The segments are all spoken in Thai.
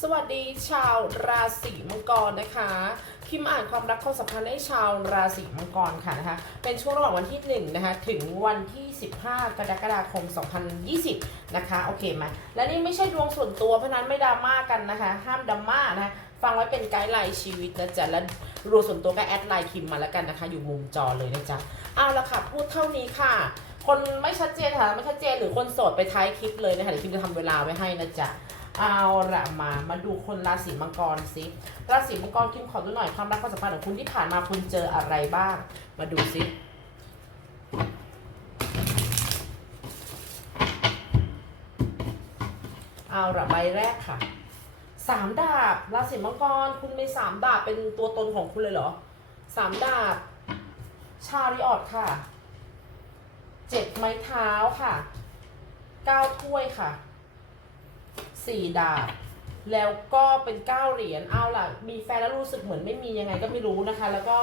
สวัสดีชาวราศีมังกรนะคะพิมพ์อ่านความรักความสัมพันธ์ให้ชาวราศีมังกรค่ะนะคะเป็นช่วงระหว่างวันที่1นะคะถึงวันที่ 15 กรกฎาคม 2020 นะคะโอเคไหมและนี่ไม่ใช่ดวงส่วนตัวเพราะนั้นไม่ดราม่ากันนะคะ ห้ามดราม่านะะฟังไว้เป็นไกด์ไลน์ชีวิตนะจ๊ะและรวมส่วนตัวก็แอดไลน์คิมมาแล้วกันนะคะ อยู่มุมจอเลยนะจ๊ะเอาละค่ะพูดเท่านี้ค่ะ คนไม่ชัดเจนค่ะไม่ชัดเจนหรือคนโสดไปท้ายคลิปเลยนะคะเดี๋ยวคิมจะทำเวลาไว้ให้นะจ๊ะ เอาละมา มาดูคนราศีมังกรสิราศีมังกรคิมขอดูหน่อยความรักความสัมพันธ์ของคุณที่ผ่านมาคุณเจออะไรบ้าง มาดูสิเอาละใบแรกค่ะสามดาบราศีมังกรคุณมีสามดาบเป็นตัวตนของคุณเลยเหรอสามดาบ ชาริออตค่ะเจ็ดไม้เท้าค่ะเก้าถ้วยค่ะ สี่ดาบ แล้วก็เป็นเก้าเหรียญเอาล่ะ มีแฟนแล้วรู้สึกเหมือนไม่มียังไงก็ไม่รู้นะคะ แล้วก็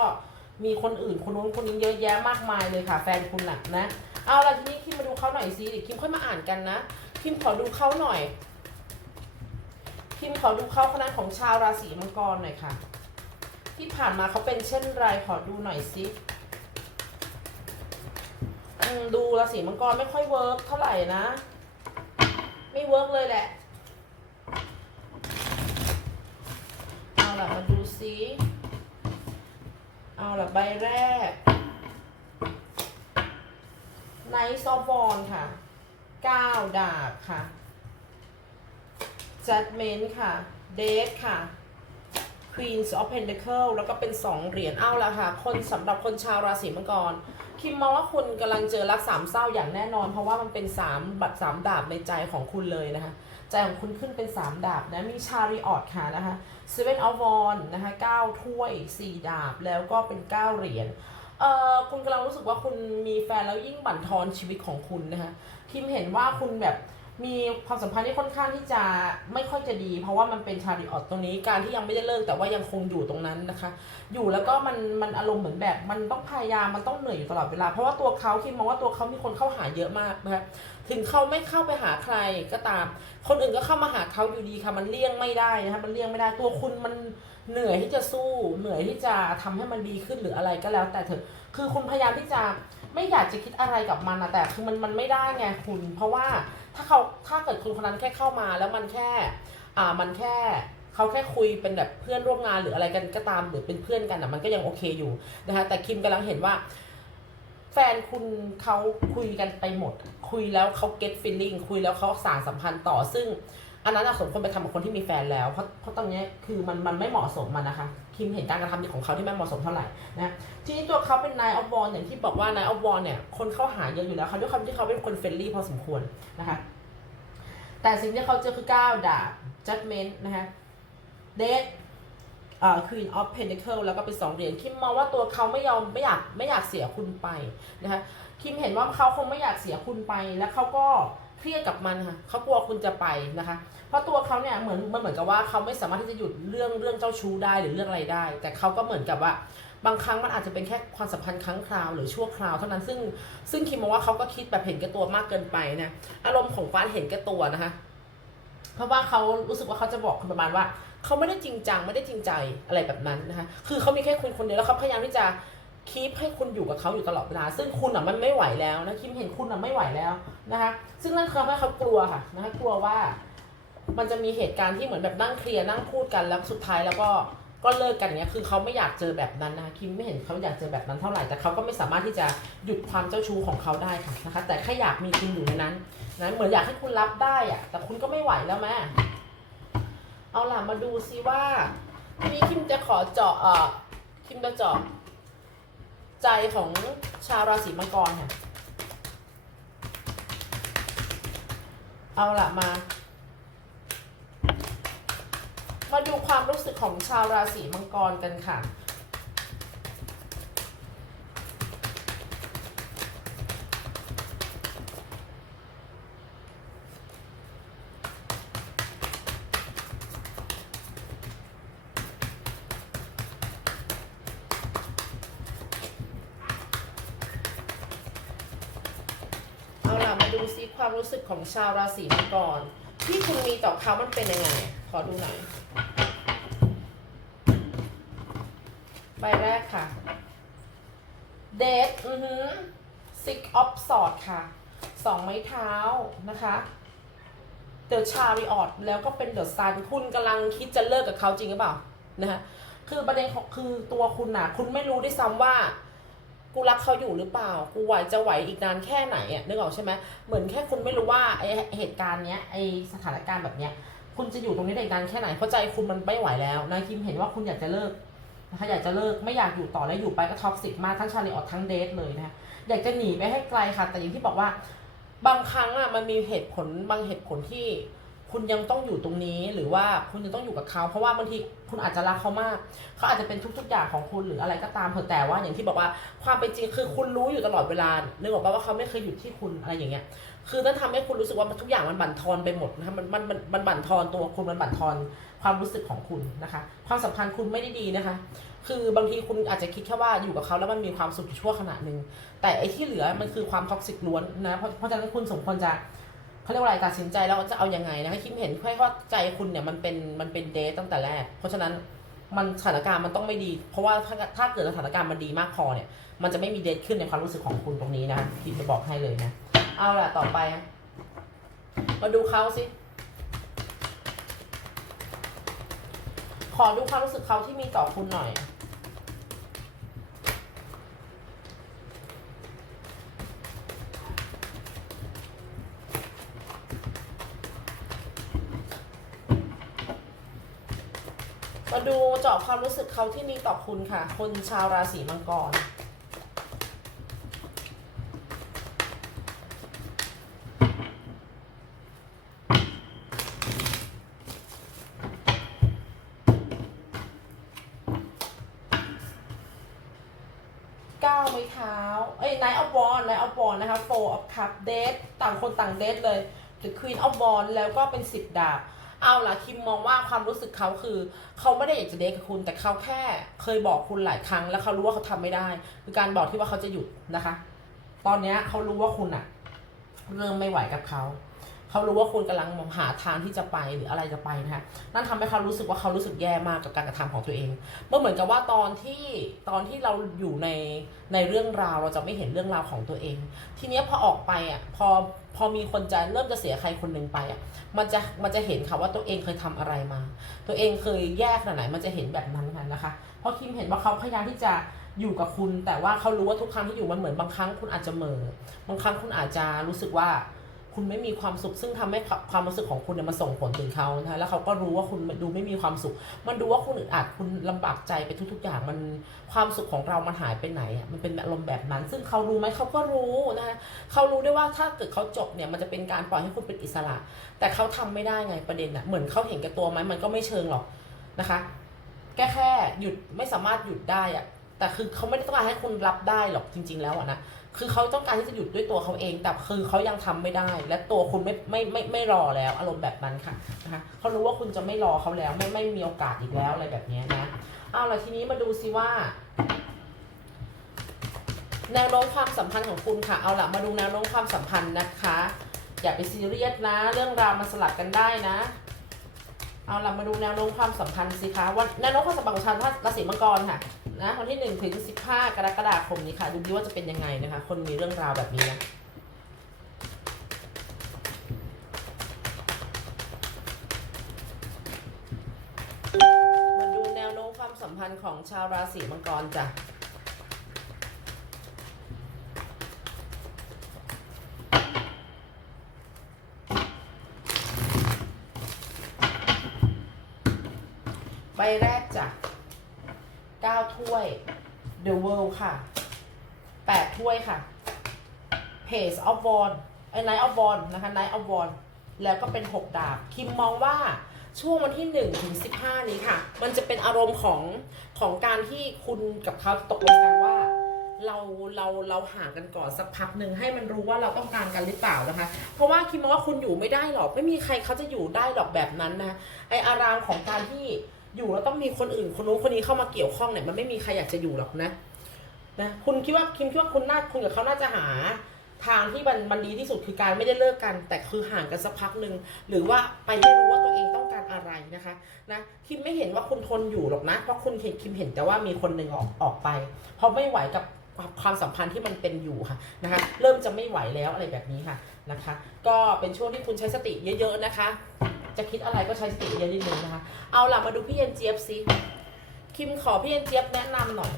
มีคนอื่นคนนู้นคนนี้เยอะแยะมากมายเลยค่ะ แฟนคุณน่ะนะ เอาล่ะทีนี้คิมมาดูเขาหน่อยสิเดี๋ยวคิมค่อยมาอ่านกันนะ คิมขอดูเขาหน่อยคิมขอดูเขาคณะของชาวราศีมังกรหน่อยค่ะ ที่ผ่านมาเขาเป็นเช่นไรขอดูหน่อยสิดูราศีมังกรไม่ค่อยเวิร์กเท่าไหร่นะ ไม่เวิร์กเลยแหละ เอา ล่ะมาดูซิเอาล่ะใบแรกไนท์ซอฟบอลค่ะ9ดาบค่ะจัดเมนค่ะ เดทค่ะ Queens of Pentacle แล้วก็เป็น 2 เหรียญเอาละค่ะ คนสำหรับคนชาวราศีมังกร คิมมองว่าคุณกำลังเจอรักสามเศร้าอย่างแน่นอน เพราะว่ามันเป็น 3 บัตร3ดาบในใจของคุณเลยนะคะ ใจของคุณขึ้นเป็น 3 ดาบนะ มีชาริออตค่ะนะคะ Seven of Wands นะคะ9ถ้วย 4 ดาบแล้วก็เป็น 9 เหรียญเอ่อคุณกำลังรู้สึกว่าคุณมีแฟนแล้วยิ่งบั่นทอนชีวิตของคุณนะคะคิมเห็นว่าคุณแบบ มีความสัมพันธ์ที่ค่อนข้างที่จะไม่ค่อยจะดี เพราะว่ามันเป็นชาริออตตรงนี้การที่ยังไม่ได้เลิกแต่ว่ายังคงอยู่ตรงนั้นนะคะ อยู่แล้วก็มันมันอารมณ์เหมือนแบบ มันต้องพยายามมันต้องเหนื่อยอยู่ตลอดเวลา เพราะว่าตัวเขาคิดมองว่าตัวเขามีคนเข้าหาเยอะมากนะคะถึงเขาไม่เข้าไปหาใครก็ตาม คนอื่นก็เข้ามาหาเขาอยู่ดีค่ะ มันเลี่ยงไม่ได้นะคะมันเลี่ยงไม่ได้ตัวคุณมันเหนื่อยที่จะสู้ เหนื่อยที่จะทำให้มันดีขึ้นหรืออะไรก็แล้ว แต่เถอะคือคุณพยายามที่จะ ไม่อยากจะคิดอะไรกับมันนะแต่คือมันมันไม่ได้ไงคุณ เพราะว่าถ้าเขาถ้าเกิดคุณคนนั้นแค่เข้ามา แล้วมันแค่ อ่ามันแค่เขาแค่คุยเป็นแบบเพื่อนร่วมงานหรืออะไรกันก็ตามหรือเป็นเพื่อนกันอะมันก็ยังโอเคอยู่นะคะแต่คิมกำลังเห็นว่า แฟนคุณเขาคุยกันไปหมด คุยแล้วเขา get feeling คุยแล้วเขาสารสัมพันธ์ต่อซึ่ง อันนั้นอะสมควรไปทำกับคนที่มีแฟนแล้วเพราะเพราะตอนนี้คือมันมันไม่เหมาะสมมันนะคะ คิมเห็นการกระทำของเขาที่ไม่เหมาะสมเท่าไหร่นะทีนี้ตัวเขาเป็นนายออฟวอนอย่างที่บอกว่านายออฟวอนเนี่ยคนเข้าหาเยอะอยู่แล้วเขาด้วยความที่เขาเป็นคนเฟรนลี่พอสมควรนะคะแต่สิ่งที่เขาเจอคือก้าวดาบ judgment นะคะเดทเอ่อ Queen of Pentacle แล้วก็เป็นสองเหรียญคิมมองว่าตัวเขาไม่ยอมไม่อยากไม่อยากเสียคุณไปนะคะคิมเห็นว่าเขาคงไม่อยากเสียคุณไปแล้วเขาก็ เครียดกับมันค่ะเขากลัวคุณจะไปนะคะ เพราะตัวเขาเนี่ยเหมือนมันเหมือนกับว่าเขาไม่สามารถที่จะหยุดเรื่องเรื่องเจ้าชู้ได้หรือเรื่องอะไรได้ แต่เขาก็เหมือนกับว่า บางครั้งมันอาจจะเป็นแค่ความสัมพันธ์ครั้งคราวหรือชั่วคราวเท่านั้นซึ่งซึ่งคิมมองว่าเขาก็คิดแบบเห็นแก่ตัวมากเกินไปนะอารมณ์ของฟ้านเห็นแก่ตัวนะคะเพราะว่าเขารู้สึกว่าเขาจะบอกคุณประมาณว่าเขาไม่ได้จริงจังไม่ได้จริงใจอะไรแบบนั้นนะคะคือเขามีแค่คุณคนเดียวแล้วเขาพยายามที่จะ คีปให้คุณอยู่กับเขาอยู่ตลอดเวลา ซึ่งคุณอะมันไม่ไหวแล้วนะคิมเห็นคุณอะไม่ไหวแล้วนะคะซึ่งนั่นคือทำให้เขากลัวค่ะนะคะกลัวว่า มันจะมีเหตุการณ์ที่เหมือนแบบนั่งเคลียร์นั่งพูดกันแล้วสุดท้ายแล้วก็ก็เลิกกันเนี้ยคือเขาไม่อยากเจอแบบนั้นนะคะคิมไม่เห็นเขาอยากเจอแบบนั้นเท่าไหร่แต่เขาก็ไม่สามารถที่จะหยุดความเจ้าชู้ของเขาได้ค่ะนะคะ แต่แค่อยากมีคุณอยู่ในนั้นนะเหมือนอยากให้คุณรับได้อะแต่คุณก็ไม่ไหวแล้วแม่เอาล่ะมาดูซิว่าทีนี้คิมจะขอเจาะเอ่อคิมจะเจาะ ใจของชาวราศีมังกรค่ะ เอาละมา มาดูความรู้สึกของชาวราศีมังกรกันค่ะ ชาวราศีมังกรที่คุณมีต่อเขามันเป็นยังไง ขอดูหน่อยใบแรกค่ะเดทอือหือ six of swords ค่ะสองไม้เท้านะคะ The Chariot แล้วก็เป็น The Sun คุณกำลังคิดจะเลิกกับเขาจริงหรือเปล่านะคะคือประเด็นของคือตัวคุณน่ะคุณไม่รู้ด้วยซ้ำว่า กูรักเขาอยู่หรือเปล่า กูไหวจะไหวอีกนานแค่ไหนอะนึกออกใช่ไหมเหมือนแค่คุณไม่รู้ว่าไอเหตุการณ์เนี้ยไอสถานการณ์แบบเนี้ยคุณจะอยู่ตรงนี้ได้อีกนานแค่ไหนเพราะใจคุณมันไม่ไหวแล้วนะคิมเห็นว่าคุณอยากจะเลิกนะคะอยากจะเลิกไม่อยากอยู่ต่อแล้วอยู่ไปก็ท็อกซิกมากทั้งชาลีออดทั้งเดทเลยนะคะอยากจะหนีไปให้ไกลค่ะ แต่อย่างที่บอกว่า บางครั้งอะมันมีเหตุผลบางเหตุผลที่ คุณยังต้องอยู่ตรงนี้หรือว่าคุณจะต้องอยู่กับเขา เพราะว่าบางทีคุณอาจจะรักเขามาก เขาอาจจะเป็นทุกๆอย่างของคุณหรืออะไรก็ตามเถอะแต่ว่าอย่างที่บอกว่าความเป็นจริงคือคุณรู้อยู่ตลอดเวลานึกออกปะว่าเขาไม่เคยหยุดที่คุณอะไรอย่างเงี้ย คือนั่นทำให้คุณรู้สึกว่าทุกอย่างมันบั่นทอนไปหมดนะคะมันมันมันมันบั่นทอนตัวคุณมันบั่นทอนความรู้สึกของคุณนะคะ ความสัมพันธ์คุณไม่ได้ดีนะคะ คือบางทีคุณอาจจะคิดแค่ว่าอยู่กับเขาแล้วมันมีความสุขอยู่ชั่วขณะหนึ่งแต่ไอ้ที่เหลือมันคือความท็อกซิกล้วนนะเพราะเพราะฉะนั้นคุณสมควรจะ เขาเรียกว่าอะไรตัดสินใจแล้วจะเอายังไงนะคะคิมเห็นแค่ว่าใจคุณเนี่ยมันเป็นมันเป็นเดทตั้งแต่แรก เพราะฉะนั้นมันสถานการณ์มันต้องไม่ดี เพราะว่าถ้าถ้าเกิดสถานการณ์มันดีมากพอเนี่ย มันจะไม่มีเดทขึ้นในความรู้สึกของคุณตรงนี้นะคะคิมจะบอกให้เลยนะ เอาล่ะต่อไป มาดูเขาสิขอดูความรู้สึกเขาที่มีต่อคุณหน่อย มาดูเจาะความรู้สึกเขาที่มีต่อคุณค่ะ คนชาวราศีมังกรเก้าไม้เท้า เอ้ย Knight of Wands Knight of Wands นะคะ Four of Cup เดทต่างคนต่างเดทเลย The Queen of Wands แล้วก็เป็นสิบดาบ เอาล่ะคิมมองว่าความรู้สึกเขาคือ เขาไม่ได้อยากจะเดทกับคุณ แต่เขาแค่เคยบอกคุณหลายครั้ง แล้วเขารู้ว่าเขาทำไม่ได้ คือการบอกที่ว่าเขาจะหยุดนะคะ ตอนนี้เขารู้ว่าคุณอะเริ่มไม่ไหวกับเขา เขารู้ว่าคุณกำลังหาทางที่จะไปหรืออะไรจะไปนะคะนั่นทำให้เขารู้สึกว่าเขารู้สึกแย่มากกับการกระทำของตัวเองเมื่อเหมือนกับว่าตอนที่ตอนที่เราอยู่ในในเรื่องราวเราจะไม่เห็นเรื่องราวของตัวเอง ทีเนี้ยพอออกไปอะพอพอมีคนจะเริ่มจะเสียใครคนหนึ่งไปอะมันจะมันจะเห็นค่ะว่าตัวเองเคยทำอะไรมา ตัวเองเคยแย่ขนาดไหนมันจะเห็นแบบนั้นกันนะคะ เพราะคิมเห็นว่าเขาพยายามที่จะอยู่กับคุณ แต่ว่าเขารู้ว่าทุกครั้งที่อยู่มันเหมือนบางครั้งคุณอาจจะเหม่อบางครั้งคุณอาจจะรู้สึกว่า คุณไม่มีความสุข ซึ่งทำให้ความรู้สึกของคุณเนี่ยมันส่งผลถึงเขานะคะแล้วเขาก็รู้ว่าคุณดูไม่มีความสุข มันดูว่าคุณอึดอัดคุณลำบากใจไปทุก ๆ อย่างมันความสุขของเรามันหายไปไหนอะมันเป็นอารมณ์แบบนั้น ซึ่งเขารู้ไหมเขาก็รู้นะคะเขารู้ได้ว่าถ้าเกิดเขาจบเนี่ยมันจะเป็นการปล่อยให้คุณเป็นอิสระ แต่เขาทำไม่ได้ไงประเด็นอะเหมือนเขาเห็นแก่ตัวไหมมันก็ไม่เชิงหรอกนะคะ แค่แค่หยุดไม่สามารถหยุดได้อะแต่คือเขาไม่ได้ต้องการให้คุณรับได้หรอกจริง ๆ แล้วอะนะ คือเขาต้องการที่จะหยุดด้วยตัวเขาเอง แต่คือเขายังทำไม่ได้ และตัวคุณไม่ไม่ไม่ไม่รอแล้วอารมณ์แบบนั้นค่ะนะคะเขารู้ว่าคุณจะไม่รอเขาแล้ว ไม่ไม่มีโอกาสอีกแล้วอะไรแบบนี้นะเอาละทีนี้มาดูซิว่า แนวโน้มความสัมพันธ์ของคุณค่ะ เอาละมาดูแนวโน้มความสัมพันธ์นะคะ อย่าไปซีเรียสนะ เรื่องราวมันสลับกันได้นะเอาล่ะมาดูแนวโน้มความสัมพันธ์สิคะวันแนวโน้มความสัมพันธ์ของชาวราศีมังกรค่ะ นะวันที่หนึ่งถึงสิบห้ากรกฎาคมนี้ค่ะ ดูดีว่าจะเป็นยังไงนะคะ คนมีเรื่องราวแบบนี้นะมาดูแนวโน้มความสัมพันธ์ของชาวราศีมังกรจ้ะใบแรกจ้ะ 9 ถ้วย The World ค่ะ 8 ถ้วยค่ะ Page of Wand ไอ้ Knight of Wand นะคะ Knight of Wand แล้วก็เป็น 6 ดาบ คิมมองว่าช่วงวันที่1ถึง15 นี้ค่ะ มันจะเป็นอารมณ์ของของการที่คุณกับเขาตกลงกันว่าเราเราเราห่างกันก่อนสักพักหนึ่งให้มันรู้ว่าเราต้องการกันหรือเปล่านะคะ เพราะว่าคิมมองว่าคุณอยู่ไม่ได้หรอก ไม่มีใครเขาจะอยู่ได้หรอกแบบนั้นนะไออารามของการที่ อยู่แล้วต้องมีคนอื่นคนนู้นคนนี้เข้ามาเกี่ยวข้องเนี่ยมันไม่มีใครอยากจะอยู่หรอกนะนะคุณคิดว่าคิมคิดว่าคุณน่าคุณกับเขาน่าจะหา ทางที่มันมันดีที่สุดคือการไม่ได้เลิกกัน แต่คือห่างกันสักพักหนึ่งหรือว่าไปให้รู้ว่าตัวเองต้องการอะไรนะคะนะคิมไม่เห็นว่าคุณทนอยู่หรอกนะเพราะคุณเห็นคิมเห็นแต่ว่ามีคนหนึ่งออกออกไปเพราะไม่ไหวกับความสัมพันธ์ที่มันเป็นอยู่ค่ะนะคะเริ่มจะไม่ไหวแล้วอะไรแบบนี้ค่ะนะคะ ก็เป็นช่วงที่คุณใช้สติเยอะ ๆนะคะ จะคิดอะไรก็ใช้สติเยอะนิดนึงนะคะ เอาล่ะมาดูพี่เย็นเจี๊ยบซิคิมขอพี่เย็นเจี๊ยบแนะนำหน่อย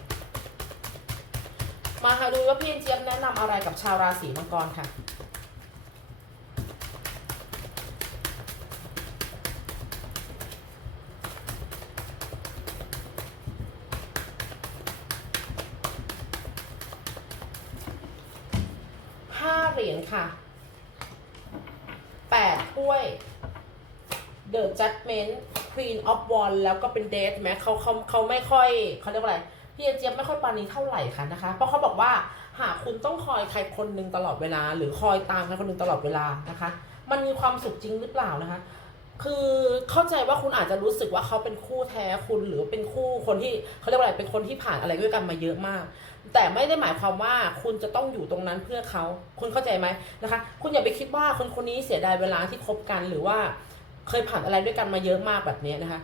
มาค่ะดูว่าพี่เย็นเจี๊ยบแนะนำอะไรกับชาวราศีมังกรค่ะ ห้าเหรียญค่ะ แปดถ้วย The Judgment Queen of Wands แล้วก็เป็นเดทแม้เขาเขาเขาไม่ค่อยเขาเรียกว่าอะไรพี่เจี๊ยบไม่ค่อยปานี้เท่าไหร่ค่ะนะคะ เพราะเขาบอกว่าหากคุณต้องคอยใครคนหนึ่งตลอดเวลา หรือคอยตามใครคนหนึ่งตลอดเวลานะคะ มันมีความสุขจริงหรือเปล่านะคะ คือเข้าใจว่าคุณอาจจะรู้สึกว่าเขาเป็นคู่แท้คุณหรือเป็นคู่คนที่เขาเรียกว่าอะไรเป็นคนที่ผ่านอะไรด้วยกันมาเยอะมาก แต่ไม่ได้หมายความว่าคุณจะต้องอยู่ตรงนั้นเพื่อเขาคุณเข้าใจไหมนะคะ คุณอย่าไปคิดว่าคนคนนี้เสียดายเวลาที่คบกันหรือว่า เคยผ่านอะไรด้วยกันมาเยอะมากแบบนี้นะคะ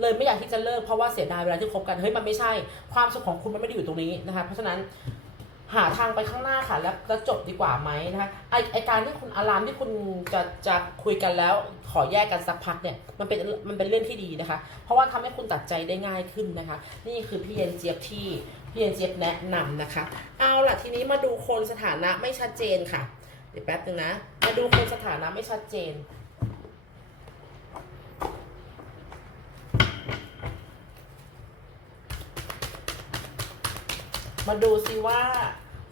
เลยไม่อยากที่จะเลิกเพราะว่าเสียดายเวลาที่คบกันเฮ้ยมันไม่ใช่ ความสุขของคุณมันไม่ได้อยู่ตรงนี้นะคะเพราะฉะนั้นหาทางไปข้างหน้าค่ะ แล้วจะจบดีกว่าไหมนะคะไอไอการที่คุณอารามที่คุณจะจะคุยกันแล้ว ขอแยกกันสักพักเนี่ยมันเป็นมันเป็นเรื่องที่ดีนะคะ เพราะว่าทำให้คุณตัดใจได้ง่ายขึ้นนะคะ นี่คือพี่เย็นเจี๊ยบที่พี่เย็นเจี๊ยบแนะนำนะคะ เอาล่ะทีนี้มาดูคนสถานะไม่ชัดเจนค่ะเดี๋ยวแป๊บนึงนะ มาดูคนสถานะไม่ชัดเจน มาดูซิว่า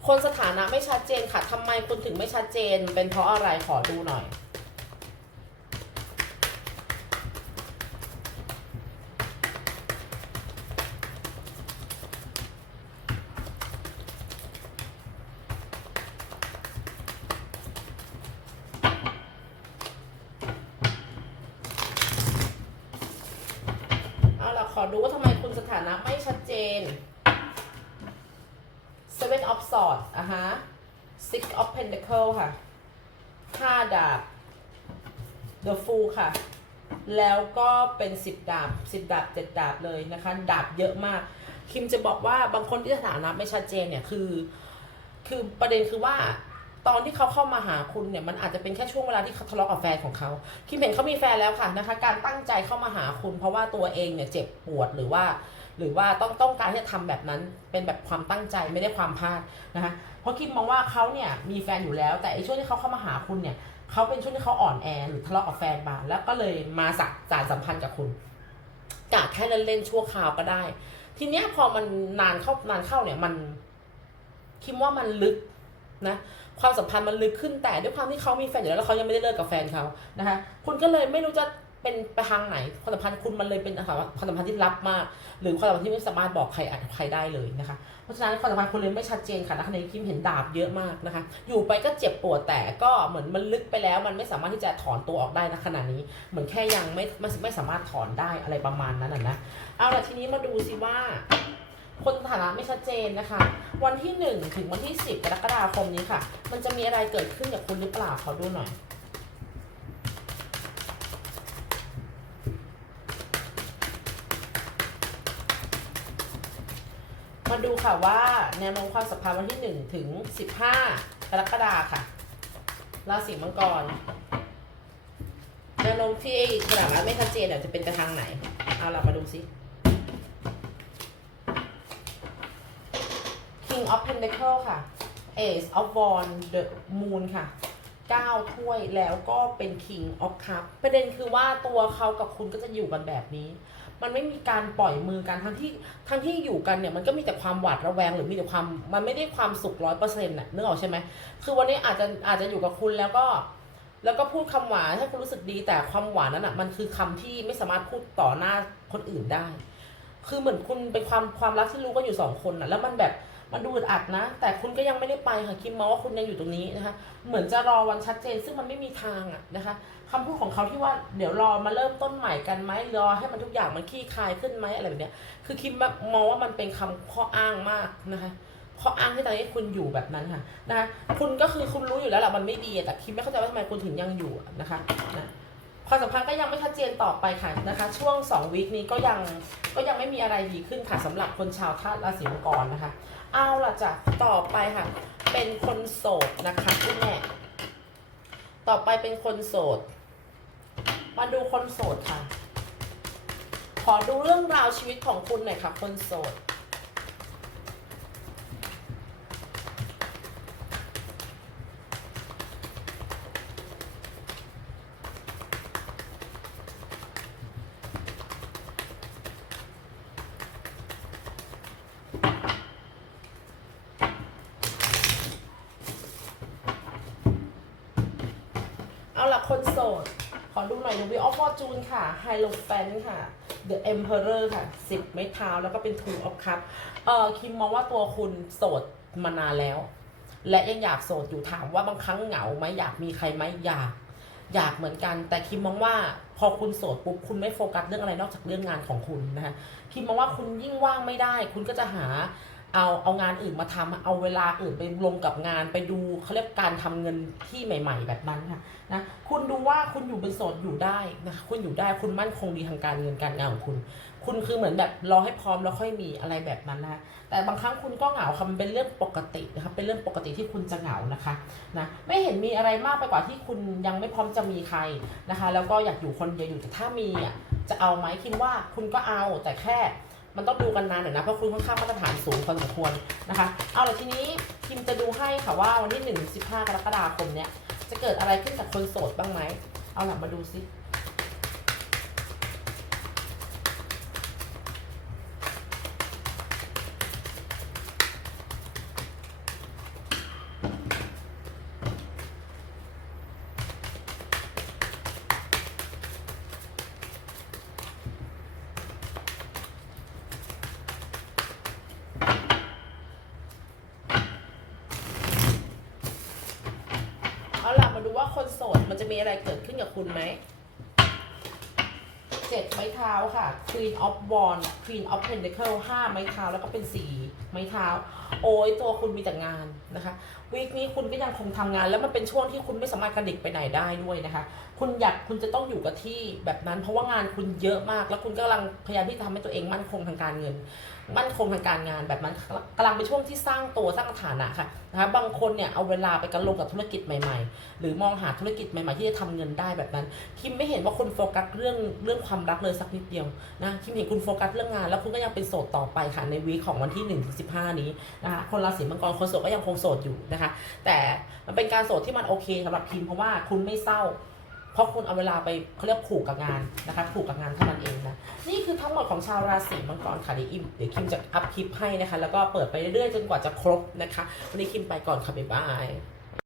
คนสถานะไม่ชัดเจนค่ะทำไมคุณถึงไม่ชัดเจน เป็นเพราะอะไรขอดูหน่อย แล้วก็เป็นสิบดาบสิบดาบเจ็ดดาบเลยนะคะ ดาบเยอะมาก คิมจะบอกว่าบางคนที่สถานะไม่ชัดเจนเนี่ยคือ คือประเด็นคือว่าตอนที่เขาเข้ามาหาคุณเนี่ยมันอาจจะเป็นแค่ช่วงเวลาที่เขาทะเลาะกับแฟนของเขาคิมเห็นเขามีแฟนแล้วค่ะนะคะ การตั้งใจเข้ามาหาคุณ เพราะว่าตัวเองเนี่ยเจ็บปวดหรือว่า หรือว่าต้องต้องการที่จะทำแบบนั้นเป็นแบบความตั้งใจไม่ได้ความพลาดนะคะเพราะคิมมองว่าเขาเนี่ยมีแฟนอยู่แล้ว แต่ไอ้ช่วงที่เขาเข้ามาหาคุณเนี่ย เขาเป็นช่วงที่เขาอ่อนแอหรือทะเลาะกับแฟนมาแล้วก็เลยมาสักสารสัมพันธ์กับคุณกะแค่เล่นชั่วคราวก็ได้ ทีเนี้ยพอมันนานเข้านานเข้าเนี่ยมันคิดว่ามันลึกนะความสัมพันธ์มันลึกขึ้นแต่ด้วยความที่เขามีแฟนอยู่แล้วแล้วเขายังไม่ได้เลิกกับแฟนเขานะคะคุณก็เลยไม่รู้จะ เป็นไปทางไหนความสัมพันธ์คุณมันเลยเป็นความสัมพันธ์ที่ลับมาก หรือความสัมพันธ์ที่ไม่สามารถบอกใครใครได้เลยนะคะ เพราะฉะนั้นความสัมพันธ์คุณเลยไม่ชัดเจนค่ะนะคะในคิมเห็นดาบเยอะมากนะคะ อยู่ไปก็เจ็บปวดแต่ก็เหมือนมันลึกไปแล้ว มันไม่สามารถที่จะถอนตัวออกได้นะขณะนี้ เหมือนแค่ยังไม่ไม่ไม่สามารถถอนได้อะไรประมาณนั้นนะนะเอาละทีนี้มาดูสิว่าคนฐานะไม่ชัดเจนนะคะ วันที่ 1 ถึงวันที่ 10กรกฎาคมนี้ค่ะ มันจะมีอะไรเกิดขึ้นกับคุณหรือเปล่าขอดูหน่อย มาดูค่ะว่าแนวโน้มความสัมพันธ์วันที่ 1 ถึง 15 กรกฎาค่ะ ราศีมังกร แนวโน้มที่ขนาดนั้นไม่ชัดเจนเนี่ยจะเป็นไปทางไหน เอาล่ะมาดูสิ King of Pentacle ค่ะ Ace of Wands The Moon ค่ะ9ถ้วยแล้วก็เป็น King of Cup ประเด็นคือว่าตัวเขากับคุณก็จะอยู่กันแบบนี้ มันไม่มีการปล่อยมือกันทั้งที่ทั้งที่อยู่กันเนี่ยมันก็มีแต่ความหวาดระแวงหรือมีแต่ความมันไม่ได้ความสุขร้อยเปอร์เซ็นต์น่ะนึกออกใช่ไหมคือวันนี้อาจจะอาจจะอยู่กับคุณแล้วก็ แล้วก็พูดคำหวานให้คุณรู้สึกดีแต่ความหวานนั้นอะมันคือคำที่ไม่สามารถพูดต่อหน้าคนอื่นได้ คือเหมือนคุณเป็นความความรักที่รู้กันอยู่สองคนอะแล้วมันแบบ มันดูอึดอัดนะ แต่คุณก็ยังไม่ได้ไปค่ะคิมมองว่าคุณยังอยู่ตรงนี้นะคะ เหมือนจะรอวันชัดเจน ซึ่งมันไม่มีทางอะนะคะคำพูดของเขาที่ว่าเดี๋ยวรอมาเริ่มต้นใหม่กันไหมรอให้มันทุกอย่างมันคลี่คลายขึ้นไหมอะไรแบบเนี้ย คือคิมมองว่ามันเป็นคำข้ออ้างมากนะคะข้ออ้างที่ตอนนี้คุณอยู่แบบนั้นค่ะนะคะคุณก็คือคุณรู้อยู่แล้วแหละมันไม่ดีแต่คิมไม่เข้าใจว่าทำไมคุณถึงยังอยู่นะคะนะความสัมพันธ์ก็ยังไม่ชัดเจนต่อไปค่ะนะคะ ช่วง2วีคนี้ก็ยังก็ยังไม่มีอะไรดีขึ้นค่ะสำหรับคนชาวธาตุราศีมังกรนะคะ เอาล่ะจ้ะต่อไปค่ะ เป็นคนโสดนะคะคุณแม่ต่อไปเป็นคนโสด มาดูคนโสดค่ะ ขอดูเรื่องราวชีวิตของคุณหน่อยค่ะ คนโสด คนโสด ขอดูหน่อย The Wheel of Fortune ค่ะ Hierophant ค่ะ The Emperor ค่ะ10ไม้เท้าแล้วก็เป็น Two of Cups เอ่อคิมมองว่าตัวคุณโสดมานานแล้ว และยังอยากโสดอยู่ถามว่าบางครั้งเหงาไหมอยากมีใครไหมอยาก อยากเหมือนกัน แต่คิมมองว่าพอคุณโสดปุ๊บคุณไม่โฟกัสเรื่องอะไรนอกจากเรื่องงานของคุณนะคะคิมมองว่าคุณยิ่งว่างไม่ได้ คุณก็จะหา เอาเอางานอื่นมาทำเอาเวลาอื่นไปลงกับงานไปดูเขาเรียกการทำเงินที่ใหม่ ๆ แบบนั้นค่ะนะคุณดูว่าคุณอยู่เป็นโสดอยู่ได้นะคะคุณอยู่ได้คุณมั่นคงดีทางการเงินการงานของคุณ คุณคือเหมือนแบบรอให้พร้อมแล้วค่อยมีอะไรแบบนั้นนะแต่บางครั้งคุณก็เหงาค่ะมันเป็นเรื่องปกตินะคะเป็นเรื่องปกติที่คุณจะเหงานะคะนะไม่เห็นมีอะไรมากไปกว่าที่คุณยังไม่พร้อมจะมีใครนะคะ แล้วก็อยากอยู่คนเดียวอยู่แต่ถ้ามีอะจะเอาไหมคิดว่าคุณก็เอาแต่แค่ มันต้องดูกันนานหน่อยนะ เพราะคุณค่อนข้างมาตรฐานสูงพอสมควรนะคะ เอาละทีนี้พิมจะดูให้ค่ะว่าวันที่1นึ่งสิบห้ากรกฎาคมเนี้ยจะเกิดอะไรขึ้นกับคนโสดบ้างไหม เอาหลังมาดูซิ เอาล่ะมาดูว่าคนโส ด มันจะมีอะไรเกิดขึ้นกับคุณไหมเจ็ดไม้เท้าค่ะ Queen of Wands Queen of Pentacle ห้าไม้เท้าแล้วก็เป็นสี่ไม้เท้า โอ้ยตัวคุณมีแต่งานนะคะวีคนี้คุณก็ยังคงทำงาน แล้วมันเป็นช่วงที่คุณไม่สามารถกระดิกไปไหนได้ด้วยนะคะ คุณอยากคุณจะต้องอยู่กับที่แบบนั้น เพราะว่างานคุณเยอะมาก แล้วคุณก็กำลังพยายามที่จะทำให้ตัวเองมั่นคงทางการเงิน มั่นคงทางการงานแบบนั้นกำลังเป็นช่วงที่สร้างตัวสร้างฐานะค่ะนะคะบางคนเนี่ยเอาเวลาไปกันลงกับธุรกิจใหม่ๆ หรือมองหาธุรกิจใหม่ๆ ที่จะทำเงินได้แบบนั้นคิมไม่เห็นว่าคุณโฟกัสเรื่องเรื่องความรักเลยสักนิดเดียวนะคิมเห็นคุณโฟกัสเรื่องงาน แล้วคุณก็ยังเป็นโสดต่อไปค่ะในวีคของวันที่1นถึงสินี้นะคะคนราศีมังกรคนโสดก็ยังคงโสดอยู่นะคะ แต่มันเป็นการโสดที่มันโอเคสำหรับคิมเพราะว่าคุณไม่เศร้า เพราะคุณเอาเวลาไปเขาเรียกผูกกับงานนะคะผูกกับงานเท่านั้นเองนะนี่คือทั้งหมดของชาวราศีมังกรค่ะเดี๋ยวอิมเดี๋ยวคิมจะอัพคลิปให้นะคะ แล้วก็เปิดไปเรื่อยๆจนกว่าจะครบนะคะ วันนี้คิมไปก่อนค่ะบ๊ายบาย